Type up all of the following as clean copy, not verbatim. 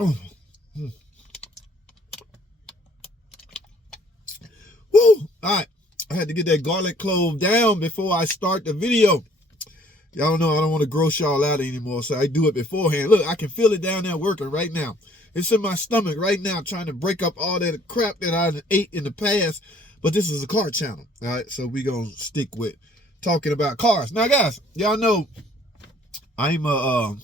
Oh. Woo! All right. I had to get that garlic clove down before I start the video. Y'all know I don't want to gross y'all out anymore, so I do it beforehand. Look, I can feel it down there working right now. It's in my stomach right now, trying to break up all that crap that I ate in the past. But this is a car channel, all right? So we going to stick with talking about cars. Now, guys, y'all know I'm a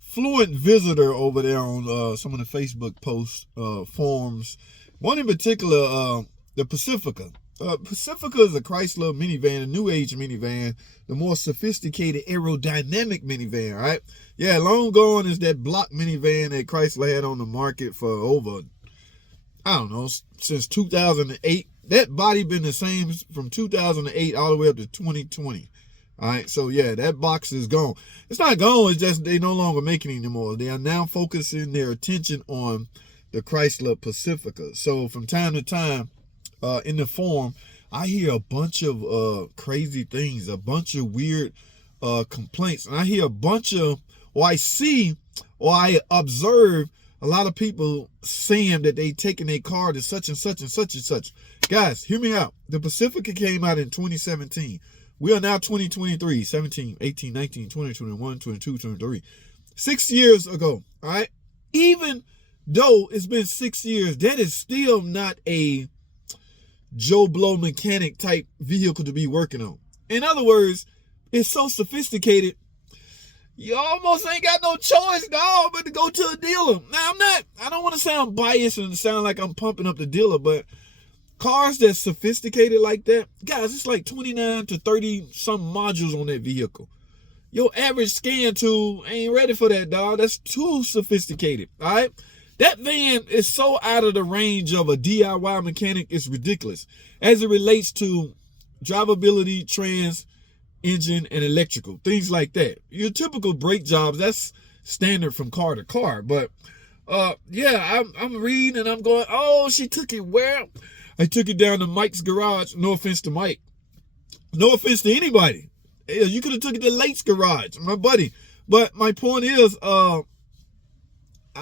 fluent visitor over there on some of the Facebook posts, forums. One in particular, the Pacifica. Pacifica is a Chrysler minivan, a new age minivan, the more sophisticated aerodynamic minivan, all right? Yeah, long gone is that block minivan that Chrysler had on the market for over, I don't know, since 2008. That body been the same from 2008 all the way up to 2020. All right, so yeah, that box is gone. It's not gone, it's just they no longer making it anymore. They are now focusing their attention on the Chrysler Pacifica. So from time to time, in the forum, I hear a bunch of crazy things, a bunch of weird complaints. And I hear a bunch of, or I see, or I observe a lot of people saying that they taking a car to such and such and such and such. Guys, hear me out. The Pacifica came out in 2017. We are now 2023, 17, 18, 19, 20, 21, 22, 23. 6 years ago, all right? Even though it's been 6 years, that is still not a Joe Blow mechanic type vehicle to be working on. In other words, it's so sophisticated, you almost ain't got no choice, dog, but to go to a dealer. Now, I don't want to sound biased and sound like I'm pumping up the dealer, but cars that's sophisticated like that, guys, it's like 29 to 30 some modules on that vehicle. Your average scan tool ain't ready for that, dog. That's too sophisticated, all right? That van is so out of the range of a DIY mechanic, it's ridiculous. As it relates to drivability, trans, engine, and electrical, things like that. Your typical brake jobs, that's standard from car to car. But yeah, I'm reading and I'm going, oh, she took it where? I took it down to Mike's garage. No offense to Mike. No offense to anybody. You could have took it to Late's garage, my buddy. But my point is, I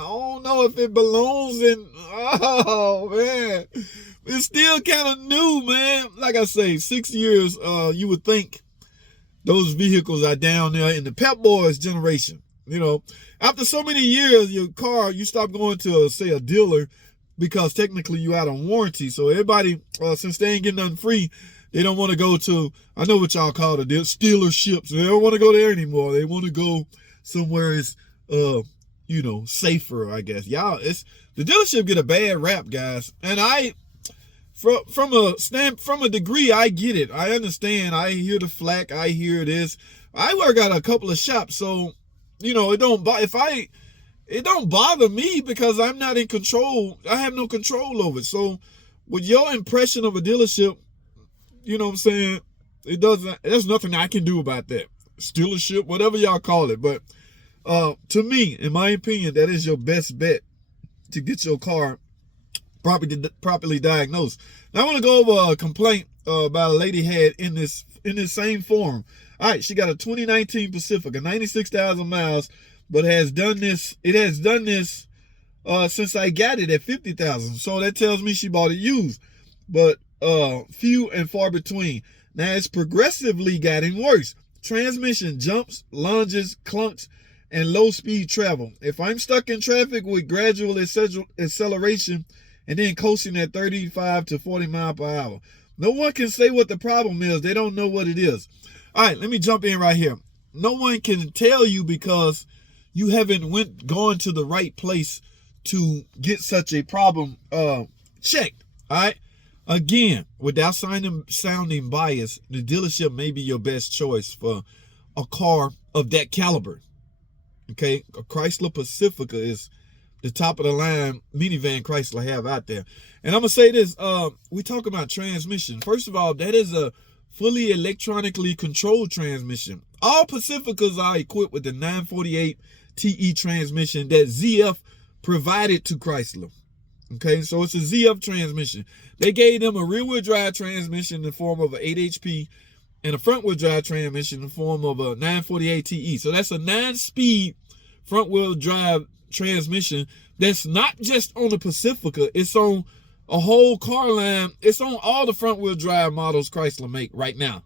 don't know if it belongs in, oh man, it's still kind of new, man. Like I say, 6 years, you would think those vehicles are down there in the Pep Boys generation. You know, after so many years, your car, you stop going to, say, a dealer because technically you out on warranty. So everybody, since they ain't getting nothing free, they don't want to go to, I know what y'all call it, STEALERSHIP. So they don't want to go there anymore. They want to go somewhere it's, you know, safer, I guess. Y'all, the dealership get a bad rap, guys. And from a degree, I get it. I understand. I hear the flack. I hear this. I work at a couple of shops, so you know it don't bother me because I'm not in control. I have no control over it. So with your impression of a dealership, you know what I'm saying, there's nothing I can do about that. Dealership, whatever y'all call it, but to me, in my opinion, that is your best bet to get your car properly diagnosed. Now I want to go over a complaint about a lady had in this same forum. All right, she got a 2019 Pacifica, 96,000 miles, but it has done this since I got it at 50,000. So that tells me she bought it used, but few and far between. Now it's progressively getting worse. Transmission jumps, lunges, clunks, and low speed travel. If I'm stuck in traffic with gradual acceleration and then coasting at 35 to 40 miles per hour, no one can say what the problem is. They don't know what it is. All right, let me jump in right here. No one can tell you because you haven't gone to the right place to get such a problem checked. All right. Again, without sounding biased, the dealership may be your best choice for a car of that caliber. Okay, a Chrysler Pacifica is the top of the line minivan Chrysler have out there. And I'm gonna say this: we talk about transmission. First of all, that is a fully electronically controlled transmission. All Pacificas are equipped with the 948 TE transmission that ZF provided to Chrysler. Okay, so it's a ZF transmission. They gave them a rear-wheel drive transmission in the form of an 8 HP and a front-wheel drive transmission in the form of a 948 TE. So that's a 9-speed front-wheel drive transmission, that's not just on the Pacifica. It's on a whole car line. It's on all the front wheel drive models Chrysler make right now.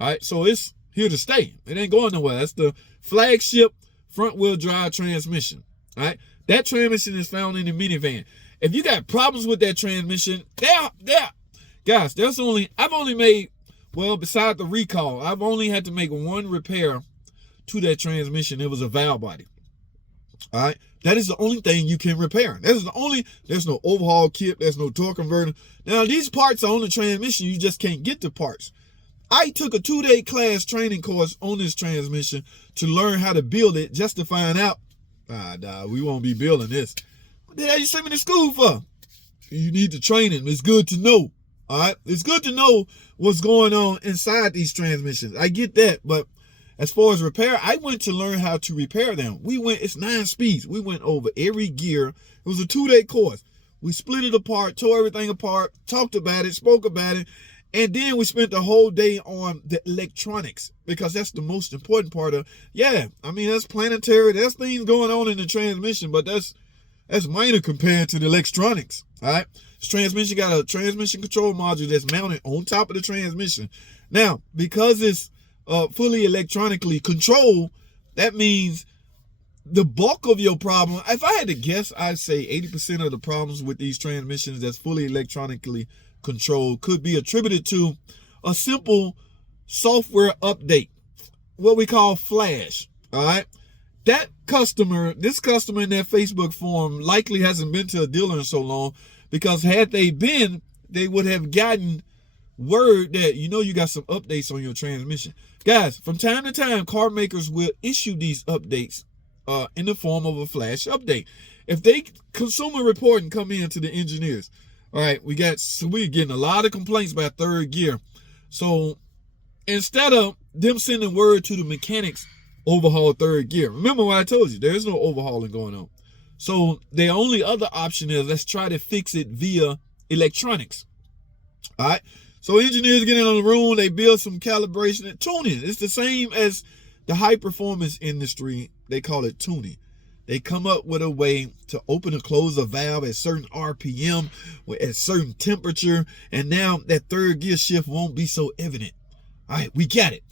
All right, so it's here to stay. It ain't going nowhere. That's the flagship front wheel drive transmission. All right, that transmission is found in the minivan. If you got problems with that transmission, guys, I've only made, well, beside the recall, I've only had to make one repair to that transmission. It was a valve body. All right, that is the only thing you can repair. There's no overhaul kit. There's no torque converter. Now, these parts are on the transmission. You just can't get the parts. I took a 2-day class training course on this transmission to learn how to build it, just to find out, we won't be building this. What the hell you sent me to school for? You need the training. It's good to know. All right, it's good to know what's going on inside these transmissions. I get that, but as far as repair, I went to learn how to repair them. It's 9 speeds. We went over every gear. It was a 2-day course. We split it apart, tore everything apart, talked about it, spoke about it, and then we spent the whole day on the electronics, because that's the most important part of, that's planetary. There's things going on in the transmission, but that's minor compared to the electronics. All right. This transmission got a transmission control module that's mounted on top of the transmission. Now, because it's fully electronically controlled, that means the bulk of your problem, if I had to guess, I'd say 80% of the problems with these transmissions that's fully electronically controlled could be attributed to a simple software update, what we call flash. All right. This customer in that Facebook forum likely hasn't been to a dealer in so long, because had they been, they would have gotten word that, you got some updates on your transmission. Guys, from time to time, car makers will issue these updates in the form of a flash update. If they consumer reporting come in to the engineers, all right, we're getting a lot of complaints about third gear. So instead of them sending word to the mechanics, overhaul third gear, remember what I told you, there's no overhauling going on. So the only other option is, let's try to fix it via electronics. All right. So engineers get in on the room, they build some calibration and tuning. It's the same as the high performance industry. They call it tuning. They come up with a way to open and close a valve at certain RPM, at certain temperature, and now that third gear shift won't be so evident. All right, we got it.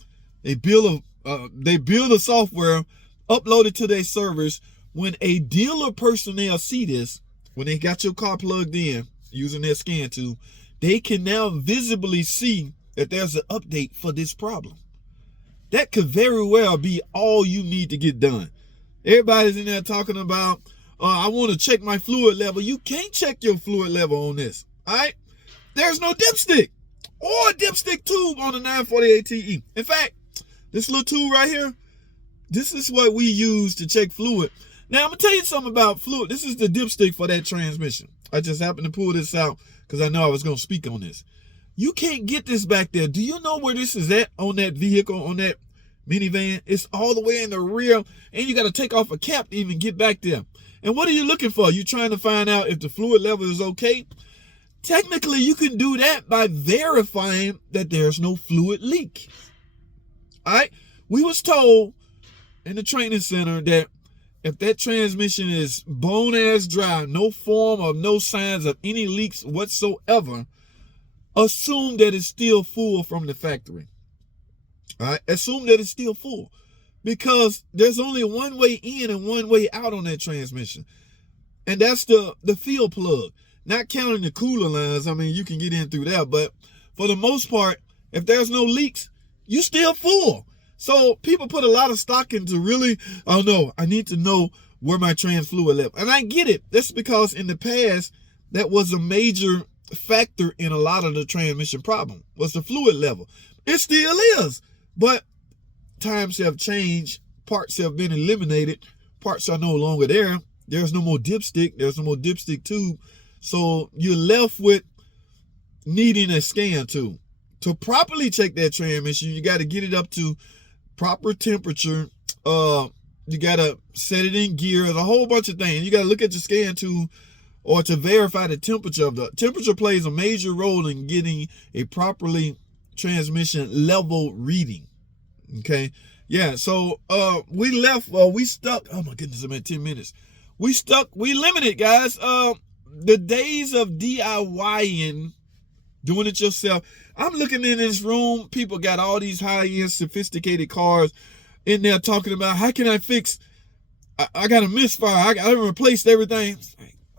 They build a software, upload it to their servers. When a dealer personnel see this, when they got your car plugged in using their scan tool, they can now visibly see that there's an update for this problem. That could very well be all you need to get done. Everybody's in there talking about, I want to check my fluid level. You can't check your fluid level on this. All right? There's no dipstick or a dipstick tube on the 948 TE. In fact, this little tube right here, this is what we use to check fluid. Now, I'm going to tell you something about fluid. This is the dipstick for that transmission. I just happened to pull this out because I know I was going to speak on this. You can't get this back there. Do you know where this is at on that vehicle, on that minivan? It's all the way in the rear, and you got to take off a cap to even get back there. And what are you looking for? You trying to find out if the fluid level is okay? Technically, you can do that by verifying that there's no fluid leak. All right? We was told in the training center that if that transmission is bone-ass dry, no form of no signs of any leaks whatsoever, assume that it's still full from the factory. All right? Assume that it's still full, because there's only one way in and one way out on that transmission, and that's the fuel plug. Not counting the cooler lines. I mean, you can get in through that, but for the most part, if there's no leaks, you're still full. So people put a lot of stock into really, oh no, I need to know where my trans fluid level. And I get it. That's because in the past, that was a major factor in a lot of the transmission problem, was the fluid level. It still is. But times have changed. Parts have been eliminated. Parts are no longer there. There's no more dipstick. There's no more dipstick tube. So you're left with needing a scan tool. To properly check that transmission, you got to get it up to proper temperature. You got to set it in gear. There's a whole bunch of things. You got to look at your scan tool or to verify the temperature of the temperature plays a major role in getting a properly transmission level reading. Okay. Yeah. So we stuck. Oh my goodness, I'm at 10 minutes. we limited, guys. The days of DIYing, doing it yourself. I'm looking in this room, people got all these high-end sophisticated cars in there talking about, how can I fix, I got a misfire, I replaced everything.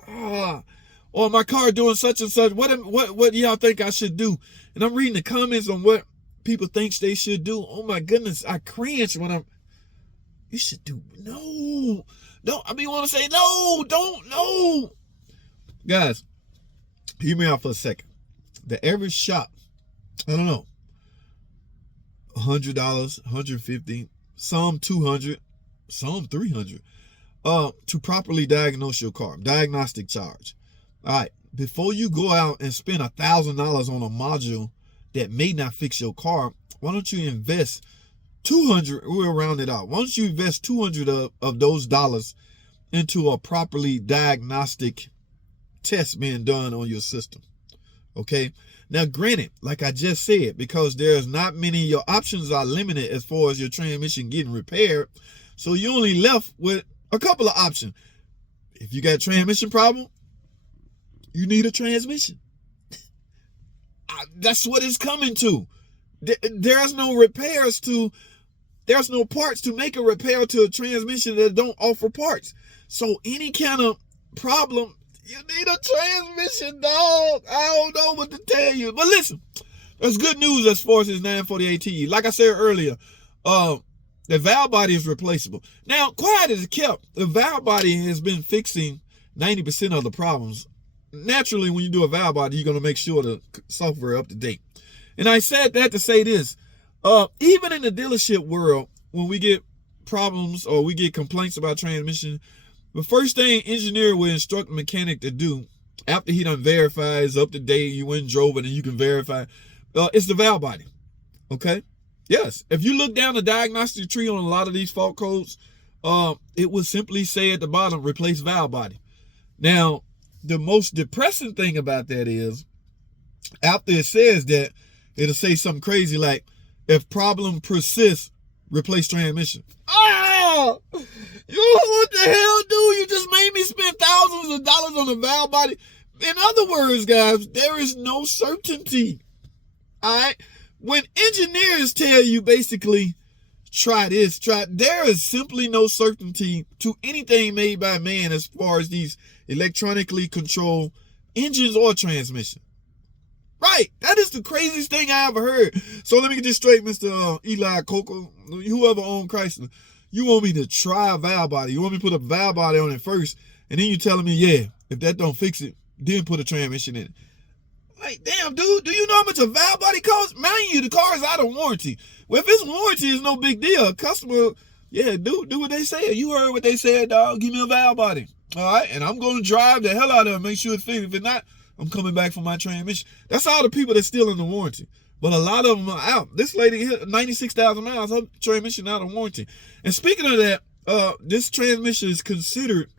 Or my car doing such and such. What do y'all think I should do? And I'm reading the comments on what people think they should do. Oh my goodness, I cringe when you should do, no. I want to say, no, don't, no. Guys, hear me out for a second. The average shop, I don't know, $100, $150, some $200, some $300, to properly diagnose your car. Diagnostic charge. All right, before you go out and spend $1,000 on a module that may not fix your car, why don't you invest $200? We'll round it out. Why don't you invest $200 of those dollars into a properly diagnostic test being done on your system? Okay. Now, granted, like I just said, because there's not many, your options are limited as far as your transmission getting repaired. So you're only left with a couple of options. If you got a transmission problem, you need a transmission. That's what it's coming to. There's no there's no parts to make a repair to a transmission that don't offer parts. So any kind of problem, you need a transmission, dog. I don't know what to tell you. But listen, there's good news as far as this 948TE. Like I said earlier, the valve body is replaceable. Now, quiet as it kept, the valve body has been fixing 90% of the problems. Naturally, when you do a valve body, you're going to make sure the software is up to date. And I said that to say this. Even in the dealership world, when we get problems or we get complaints about transmission, the first thing engineer will instruct the mechanic to do after he done verifies up to date, you went and drove it and you can verify, it's the valve body. Okay? Yes. If you look down the diagnostic tree on a lot of these fault codes, it will simply say at the bottom, replace valve body. Now, the most depressing thing about that is, after it says that, it'll say something crazy like, if problem persists, replace transmission. Oh! What the hell, dude? You just made me spend thousands of dollars on a valve body. In other words, guys, there is no certainty. All right? When engineers tell you basically, try this, there is simply no certainty to anything made by man as far as these electronically controlled engines or transmission. Right. That is the craziest thing I ever heard. So let me get this straight, Mr. Eli Coco, whoever owned Chrysler. You want me to try a valve body. You want me to put a valve body on it first, and then you telling me, yeah, if that don't fix it, then put a transmission in it. Like, damn, dude, do you know how much a valve body costs? Mind you, the car is out of warranty. Well, if it's warranty, it's no big deal. A customer, yeah, do what they said. You heard what they said, dog. Give me a valve body. All right, and I'm going to drive the hell out of it and make sure it's fixed. If it's not, I'm coming back for my transmission. That's all the people that's still in the warranty. But a lot of them are out. This lady hit 96,000 miles. Her transmission out of warranty. And speaking of that, this transmission is considered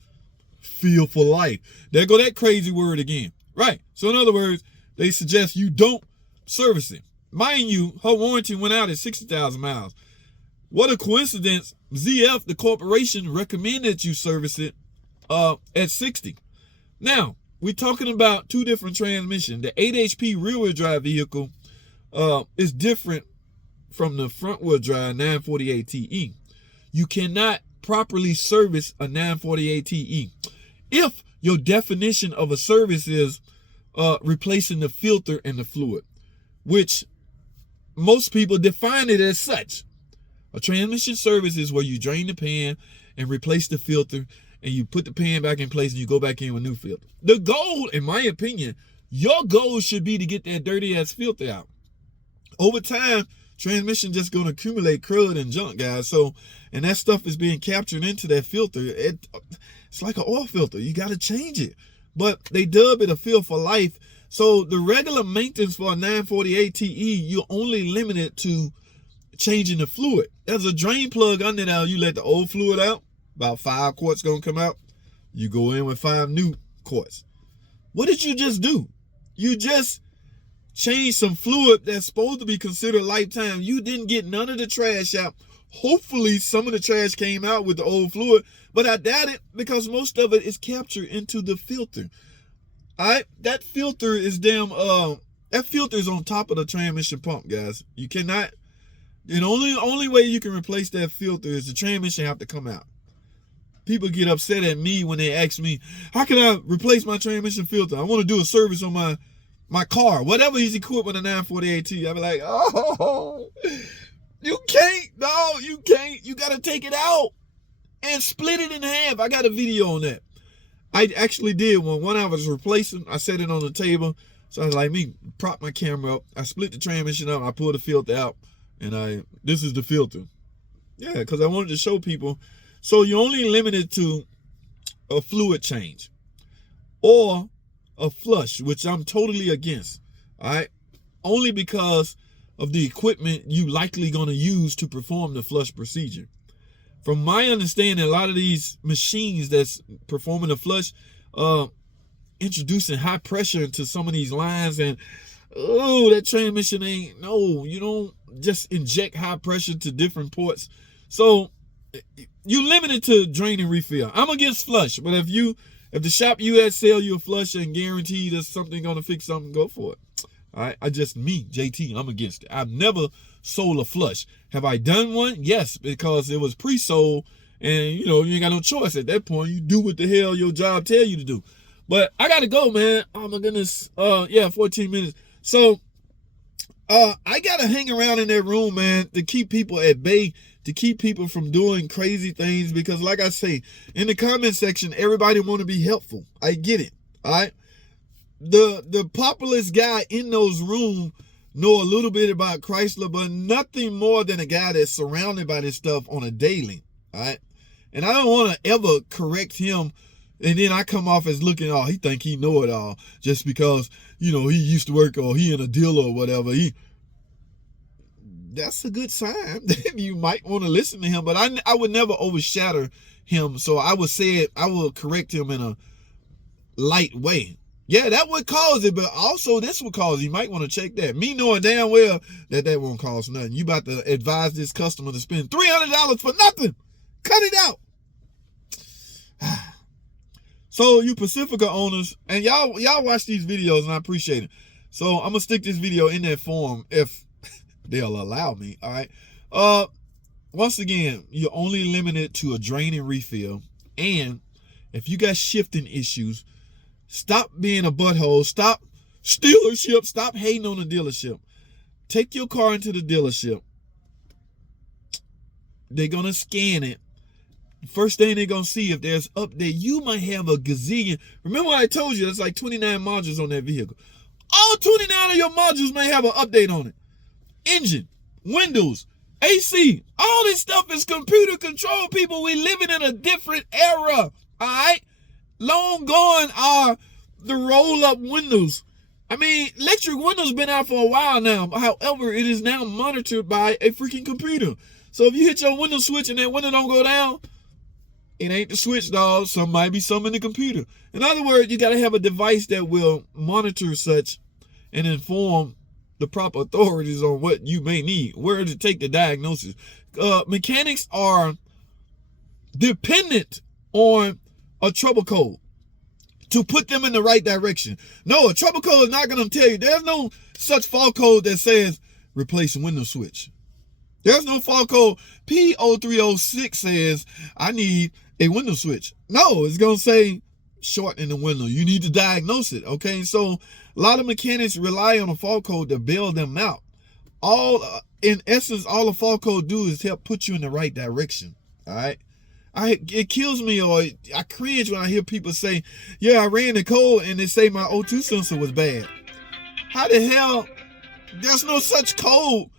feel for life. There go that crazy word again. Right. So in other words, they suggest you don't service it. Mind you, her warranty went out at 60,000 miles. What a coincidence. ZF, the corporation, recommended you service it at 60. Now, we're talking about two different transmissions. The 8 HP rear-wheel drive vehicle is different from the front-wheel drive 948TE. You cannot properly service a 948TE. If your definition of a service is replacing the filter and the fluid, which most people define it as such. A transmission service is where you drain the pan and replace the filter, and you put the pan back in place and you go back in with a new filter. The goal, in my opinion, your goal should be to get that dirty ass filter out. Over time, transmission just going to accumulate crud and junk, guys. So, and that stuff is being captured into that filter. It's like an oil filter. You got to change it. But they dub it a feel for life. So the regular maintenance for a 948TE, you're only limited to changing the fluid. There's a drain plug under there. You let the old fluid out. About 5 quarts going to come out. You go in with 5 new quarts. What did you just do? You just changed some fluid that's supposed to be considered lifetime. You didn't get none of the trash out. Hopefully some of the trash came out with the old fluid, but I doubt it because most of it is captured into the filter. All right, that filter is that filter is on top of the transmission pump, guys. You cannot, the only way you can replace that filter is the transmission have to come out. People get upset at me when they ask me, how can I replace my transmission filter? I want to do a service on my car, whatever he's equipped with a 948T. I'll be like, oh, you can't. No, you can't. You got to take it out and split it in half. I got a video on that. I actually did one I was replacing. I set it on the table. So I was like, prop my camera up. I split the transmission up. I pulled the filter out. And this is the filter. Yeah, because I wanted to show people. So you're only limited to a fluid change or a flush, which I'm totally against. All right. Only because of the equipment you likely going to use to perform the flush procedure. From my understanding, a lot of these machines that's performing the flush, introducing high pressure into some of these lines, and that transmission ain't, no, you don't just inject high pressure to different ports. So you limited to drain and refill. I'm against flush, but if the shop you at sell you a flush and guarantee there's something gonna fix something, go for it. All right, JT, I'm against it. I've never sold a flush. Have I done one? Yes, because it was pre-sold, and you ain't got no choice at that point. You do what the hell your job tell you to do. But I gotta go, man. Oh my goodness. 14 minutes. So I gotta hang around in that room, man, to keep people at bay, to keep people from doing crazy things, because like I say, in the comment section, everybody want to be helpful. I get it. All right. The populist guy in those rooms know a little bit about Chrysler, but nothing more than a guy that's surrounded by this stuff on a daily. All right. And I don't want to ever correct him. And then I come off as looking, he think he know it all just because, he used to work or he in a dealer or whatever. That's a good sign. You might want to listen to him, but I would never overshadow him. So I would say it, I will correct him in a light way. Yeah, that would cause it, but also this would cause, you might want to check that. Me knowing damn well that won't cost nothing. You about to advise this customer to spend $300 for nothing. Cut it out. So you Pacifica owners, and y'all watch these videos, and I appreciate it. So I'm gonna stick this video in that form if they'll allow me. All right. Once again, you're only limited to a drain and refill, and if you got shifting issues, stop being a butthole. Stop STEALERSHIP. Stop hating on the dealership. Take your car into the dealership. They're gonna scan it. First thing they're going to see, if there's update, you might have a gazillion. Remember what I told you, there's like 29 modules on that vehicle. All 29 of your modules may have an update on it. Engine, windows, AC, all this stuff is computer control, people. We living in a different era, all right? Long gone are the roll-up windows. I mean, electric windows been out for a while now. However, it is now monitored by a freaking computer. So if you hit your window switch and that window don't go down, it ain't the switch, dog. Some might be some in the computer. In other words, you got to have a device that will monitor such and inform the proper authorities on what you may need, where to take the diagnosis. Mechanics are dependent on a trouble code to put them in the right direction. No, a trouble code is not going to tell you. There's no such fault code that says replace window switch. There's no fault code. P0306 says I need a window switch. No, it's going to say shorten the window. You need to diagnose it. Okay. So a lot of mechanics rely on a fault code to bail them out. In essence, all a fault code do is help put you in the right direction. All right. It kills me, or I cringe when I hear people say, yeah, I ran the code and they say my O2 sensor was bad. How the hell? There's no such code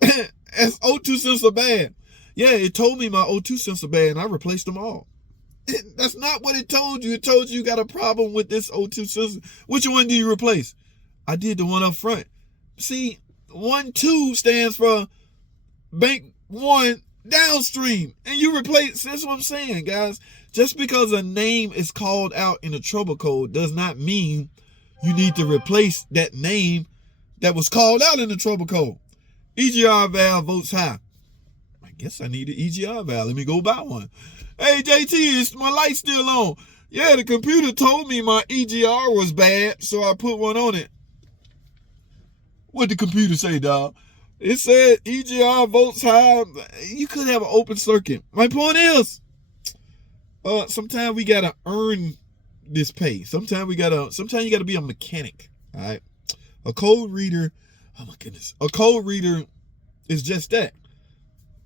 as O2 sensor bad. Yeah, it told me my O2 sensor bad and I replaced them all. That's not what it told you. It told you got a problem with this O2 sensor. Which one do you replace? I did the one up front. See, 1-2 stands for bank 1 downstream. And you replace, that's what I'm saying, guys. Just because a name is called out in a trouble code does not mean you need to replace that name that was called out in the trouble code. EGR valve votes high. My guess I need an EGR valve. Let me go buy one. Hey, JT, is my light still on? Yeah, the computer told me my EGR was bad, so I put one on it. What the computer say, dog? It said EGR volts high. You could have an open circuit. My point is, sometimes we gotta earn this pay. Sometimes you gotta be a mechanic. All right. A code reader, oh my goodness. A code reader is just that.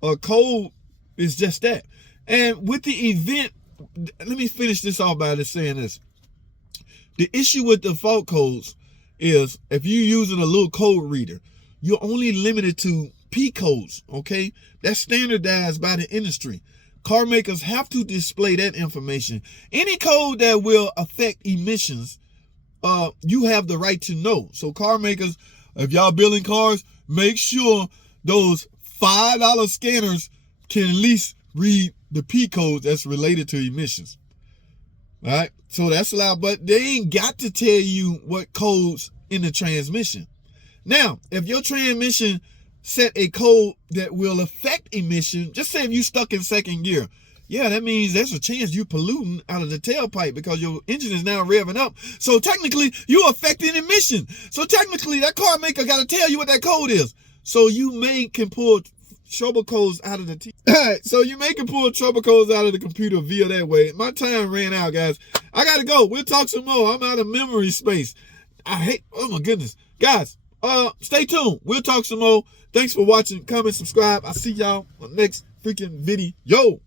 A code is just that. And with the event, let me finish this off by just saying this. The issue with the fault codes is if you're using a little code reader, you're only limited to P codes, okay? That's standardized by the industry. Car makers have to display that information. Any code that will affect emissions, you have the right to know. So car makers, if y'all building cars, make sure those $5 scanners can at least read the P codes that's related to emissions. All right, so that's allowed, but they ain't got to tell you what codes in the transmission. Now, if your transmission set a code that will affect emission, just say if you stuck in second gear, yeah, that means there's a chance you're polluting out of the tailpipe because your engine is now revving up. So technically, you're affecting emission. So technically, that car maker got to tell you what that code is. So you can pull trouble codes out of the All right, so you can pull trouble codes out of the computer via that way. My time ran out, guys. I got to go. We'll talk some more. I'm out of memory space. Oh my goodness. Guys, stay tuned. We'll talk some more. Thanks for watching. Comment, subscribe. I'll see y'all on the next freaking video.